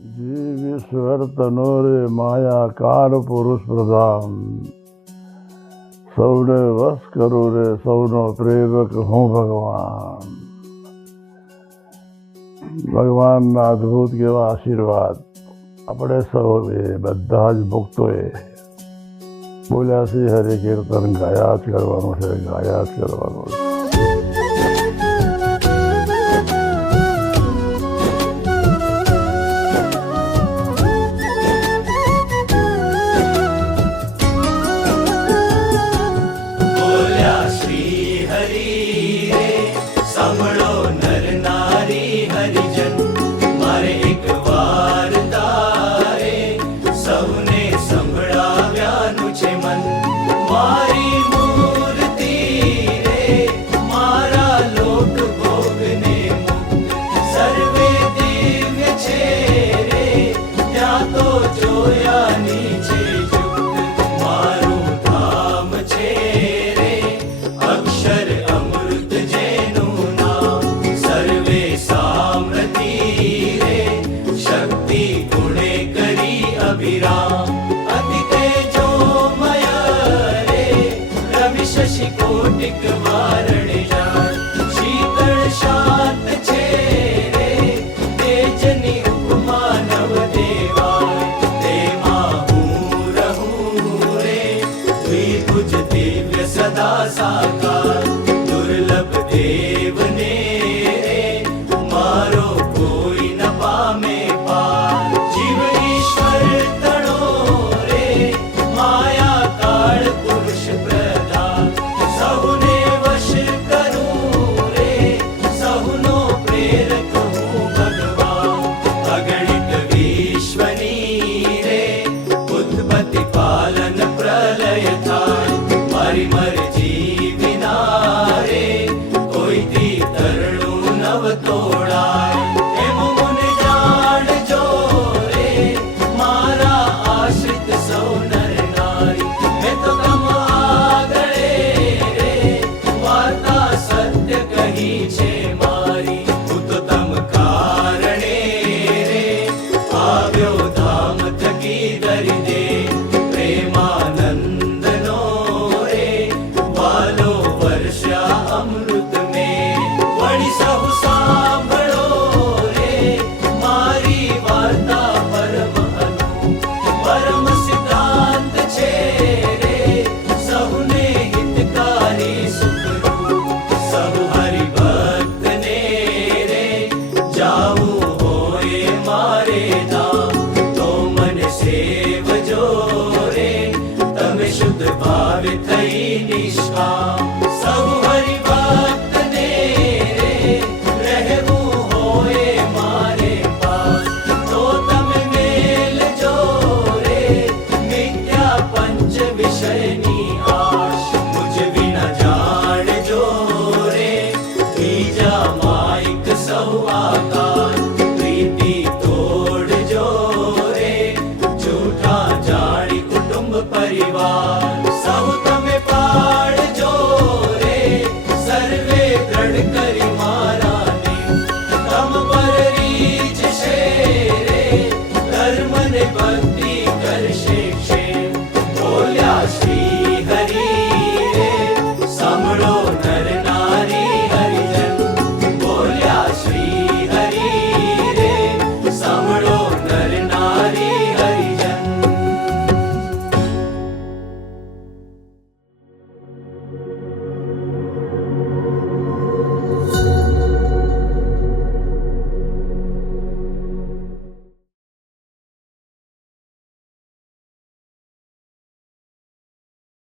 જીવેશ્વર તનોરે માયા car પુરુષ પ્રધાન, સૌને વશ કરું રે સૌનો પ્રેરક હું ભગવાન. ભગવાનના અદ્ભુત કેવા આશીર્વાદ આપણે સૌએ બધા જ ભક્તોએ બોલ્યા છે. હરે કીર્તન ગાયા જ કરવાનું છે, ગાયા જ કરવાનું છે. कोटिक वारण जाय शीतल शांत छे रे तेजनी उपमा नव देवाय तेमा हूँ रहूं रे द्विभुज दिव्य सदा साकार दुर्लभ देवने रे मारो कोई न पामे पार जीव ईश्वर तणो रे माया काल पुरुष प्रधान सहुने वश करूं रे सहुनो प्रेरक हूँ भगवान अगणित विश्वनी रे उत्पत्ति पालन प्रलय थाय मारी मरजी विना रे कोई दी तरણું નવ તોડાય એમ મુને જાણજો રે મારા આશ્રિત સૌ નર નારી મેં તો કમ આગળે રે વાર્તા સત્ય કહી છે મારી હું તો તમ કારણે રે આવ્યો ધામ થકી ધરી દે પ્રેમાનંદનો રે વાલો વર્ષા અમૃત મેં વળી સહુ સાંભળો રે મારી વાર્તા પરમ અનુ પરમ સિદ્ધાંત છે રે સહુને હિતકારી સુખરૂપ સહુ હરિભક્તને રે જાવું હોય મારે ધામ તો મને સેવજો રે તમે શુદ્ધ ભાવે થઈ નિષ્કામ સહુ હરિભક્તને રે રહેવું હોય મારે પાસ તો તમે મેલજો રે મિથ્યા પંચ વિષયની આશ મુજ વિના જાણજો રે બીજા માઇક સૌ આકાશ